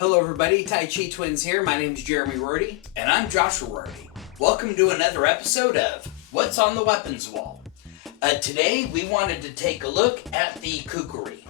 Hello everybody, Tai Chi Twins here. My name is Jeremy Rorty. And I'm Joshua Rorty. Welcome to another episode of What's on the Weapons Wall. Today we wanted to take a look at the Kukri.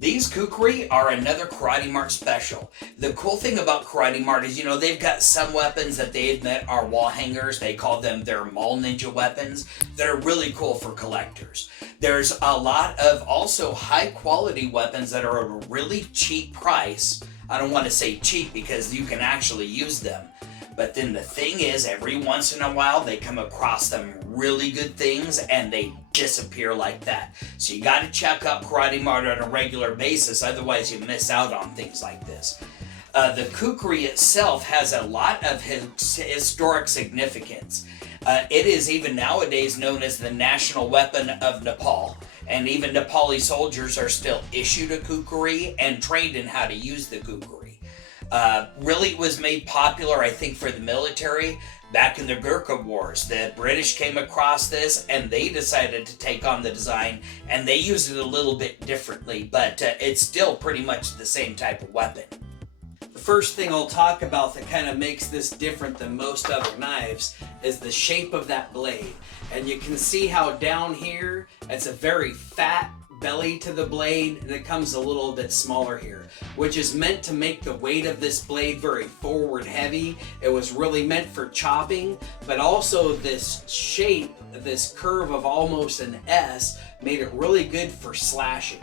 These Kukri are another Karate Mart special. The cool thing about Karate Mart is, they've got some weapons that they admit are wall hangers. They call them their mall ninja weapons that are really cool for collectors. There's a lot of also high quality weapons that are at a really cheap price. I don't want to say cheap because you can actually use them. But then the thing is, every once in a while they come across some really good things and they disappear like that. So you got to check out Karate Mart on a regular basis, otherwise you miss out on things like this. The Kukri itself has a lot of historic significance. It is even nowadays known as the national weapon of Nepal. And even Nepali soldiers are still issued a Kukri and trained in how to use the Kukri. Really was made popular, I think, for the military back in the Gurkha Wars. The British came across this and they decided to take on the design, and they used it a little bit differently, but it's still pretty much the same type of weapon. The first thing I'll talk about that kind of makes this different than most other knives is the shape of that blade. And you can see how down here, it's a very fat belly to the blade, and it comes a little bit smaller here, which is meant to make the weight of this blade very forward heavy. It was really meant for chopping, but also this shape, this curve of almost an S, made it really good for slashing.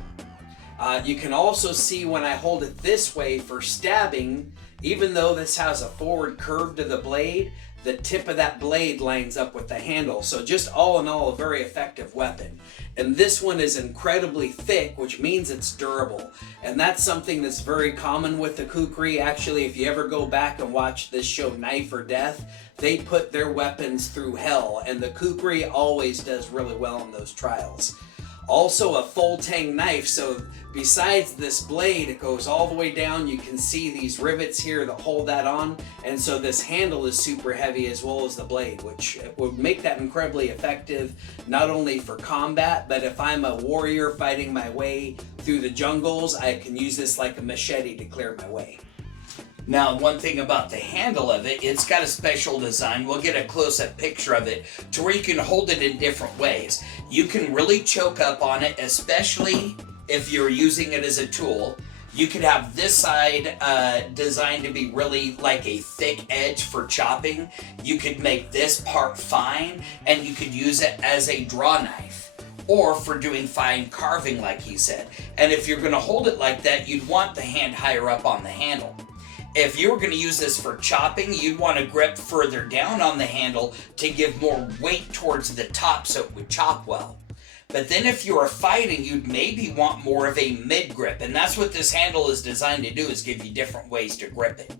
You can also see when I hold it this way for stabbing, even though this has a forward curve to the blade, the tip of that blade lines up with the handle. So just all in all, a very effective weapon. And this one is incredibly thick, which means it's durable. And that's something that's very common with the Kukri. Actually, if you ever go back and watch this show, Knife or Death, they put their weapons through hell. And the Kukri always does really well in those trials. Also a full tang knife, so besides this blade, it goes all the way down. You can see these rivets here that hold that on, and so this handle is super heavy as well as the blade, which would make that incredibly effective, not only for combat, but if I'm a warrior fighting my way through the jungles, I can use this like a machete to clear my way. Now, one thing about the handle of it, it's got a special design. We'll get a close-up picture of it to where you can hold it in different ways. You can really choke up on it, especially if you're using it as a tool. You could have this side designed to be really like a thick edge for chopping. You could make this part fine, and you could use it as a draw knife, or for doing fine carving like he said. And if you're going to hold it like that, you'd want the hand higher up on the handle. If you were going to use this for chopping, you'd want to grip further down on the handle to give more weight towards the top so it would chop well. But then if you were fighting, you'd maybe want more of a mid grip, and that's what this handle is designed to do, is give you different ways to grip it.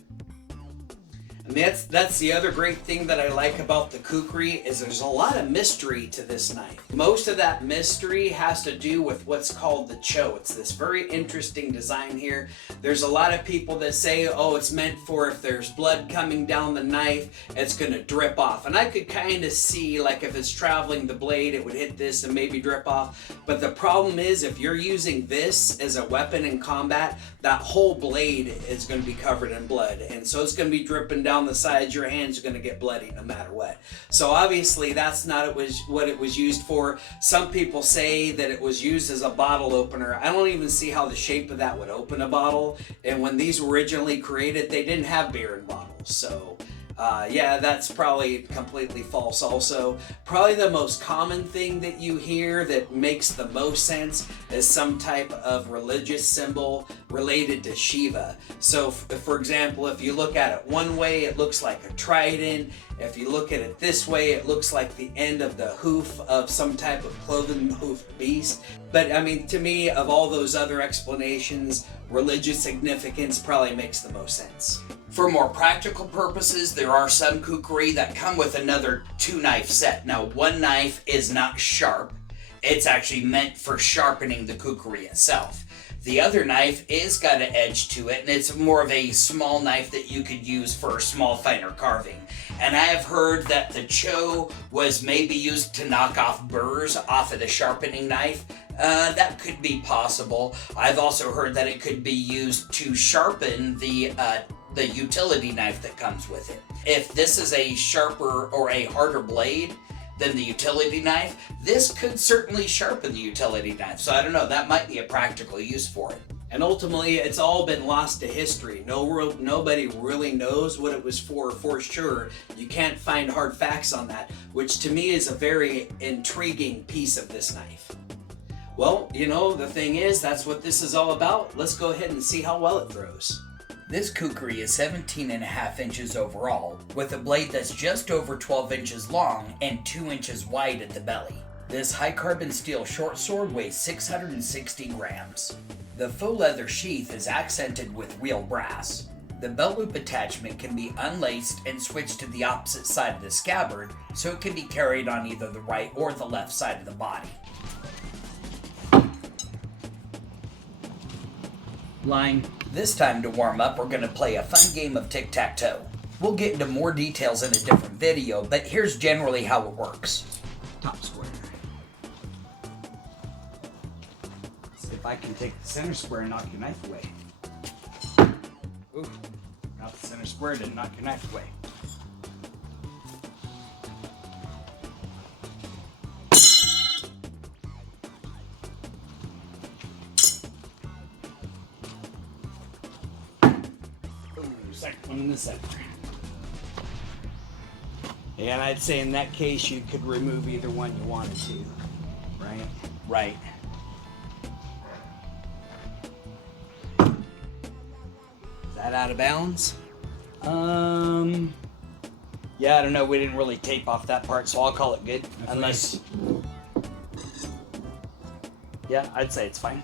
And that's the other great thing that I like about the Kukri, is there's a lot of mystery to this knife. Most of that mystery has to do with what's called the cho. It's this very interesting design here. There's a lot of people that say, oh, it's meant for if there's blood coming down the knife, it's going to drip off. And I could kind of see, like if it's traveling the blade, it would hit this and maybe drip off. But the problem is, if you're using this as a weapon in combat, that whole blade is going to be covered in blood. And so it's going to be dripping down the sides. Your hands are going to get bloody no matter what. So obviously that's not what it was used for. Some people say that it was used as a bottle opener. I don't even see how the shape of that would open a bottle. And when these were originally created, they didn't have beer in bottles. So yeah, that's probably completely false also. Probably the most common thing that you hear that makes the most sense is some type of religious symbol related to Shiva. So for example, if you look at it one way, it looks like a trident. If you look at it this way, it looks like the end of the hoof of some type of cloven hoofed beast. But I mean, to me, of all those other explanations, religious significance probably makes the most sense. For more practical purposes, there are some Kukri that come with another 2-knife set. Now, one knife is not sharp. It's actually meant for sharpening the Kukri itself. The other knife is got an edge to it, and it's more of a small knife that you could use for small, finer carving. And I have heard that the cho was maybe used to knock off burrs off of the sharpening knife. That could be possible. I've also heard that it could be used to sharpen the utility knife that comes with it. If this is a sharper or a harder blade than the utility knife, this could certainly sharpen the utility knife. So I don't know, that might be a practical use for it. And ultimately, it's all been lost to history. Nobody really knows what it was for sure. You can't find hard facts on that, which to me is a very intriguing piece of this knife. Well, you know, the thing is, that's what this is all about. Let's go ahead and see how well it throws. This kukri is 17.5 inches overall, with a blade that's just over 12 inches long and 2 inches wide at the belly. This high carbon steel short sword weighs 660 grams. The faux leather sheath is accented with real brass. The belt loop attachment can be unlaced and switched to the opposite side of the scabbard, so it can be carried on either the right or the left side of the body. Line. This time to warm up, we're going to play a fun game of tic-tac-toe. We'll get into more details in a different video, but here's generally how it works. Top square. See if I can take the center square and knock your knife away. Ooh, got the center square, didn't knock your knife away. Second one in the center. Yeah, and I'd say in that case you could remove either one you wanted to, right? Right. Is that out of bounds? Yeah, I don't know. We didn't really tape off that part, so I'll call it good. That's Unless, yeah, I'd say it's fine.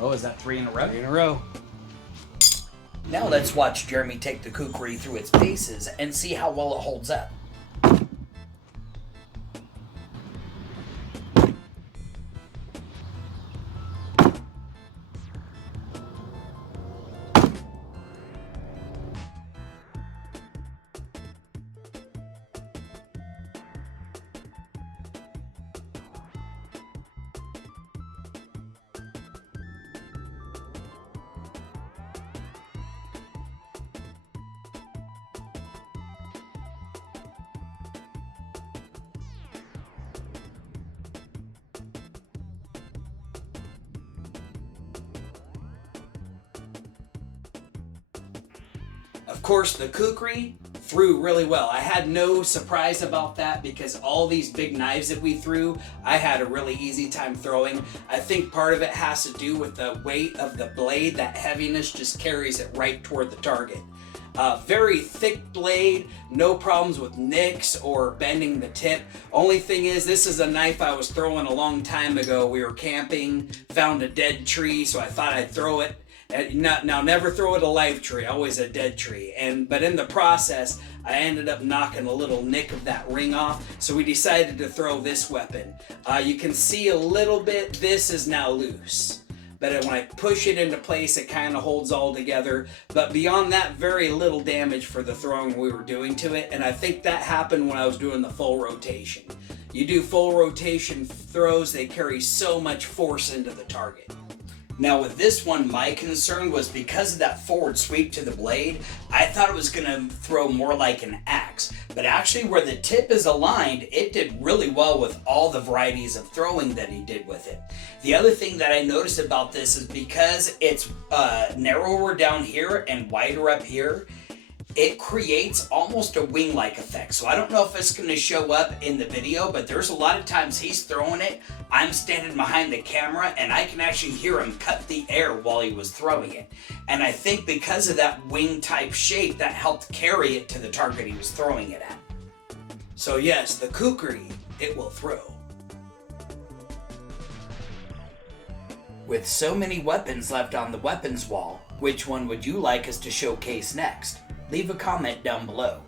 Oh, is that 3 in a row? 3 in a row. Now let's watch Jeremy take the kukri through its paces and see how well it holds up. Of course, the kukri threw really well. I had no surprise about that because all these big knives that we threw, I had a really easy time throwing. I think part of it has to do with the weight of the blade. That heaviness just carries it right toward the target. Very thick blade, no problems with nicks or bending the tip. Only thing is, this is a knife I was throwing a long time ago. We were camping, found a dead tree, so I thought I'd throw it. Now, never throw at a live tree, always a dead tree. But in the process, I ended up knocking a little nick of that ring off, so we decided to throw this weapon. You can see a little bit, this is now loose. But when I push it into place, it kind of holds all together. But beyond that, very little damage for the throwing we were doing to it, and I think that happened when I was doing the full rotation. You do full rotation throws, they carry so much force into the target. Now with this one, my concern was because of that forward sweep to the blade, I thought it was going to throw more like an axe. But actually where the tip is aligned, it did really well with all the varieties of throwing that he did with it. The other thing that I noticed about this is because it's narrower down here and wider up here, it creates almost a wing-like effect. So I don't know if it's going to show up in the video, but there's a lot of times he's throwing it, I'm standing behind the camera, and I can actually hear him cut the air while he was throwing it. And I think because of that wing-type shape, that helped carry it to the target he was throwing it at. So yes, the kukri, it will throw. With so many weapons left on the weapons wall, which one would you like us to showcase next? Leave a comment down below.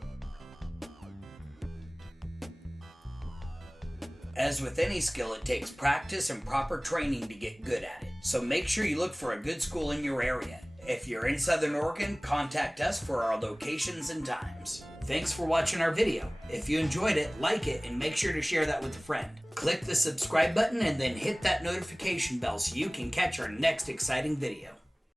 As with any skill, it takes practice and proper training to get good at it. So make sure you look for a good school in your area. If you're in Southern Oregon, contact us for our locations and times. Thanks for watching our video. If you enjoyed it, like it and make sure to share that with a friend. Click the subscribe button and then hit that notification bell so you can catch our next exciting video.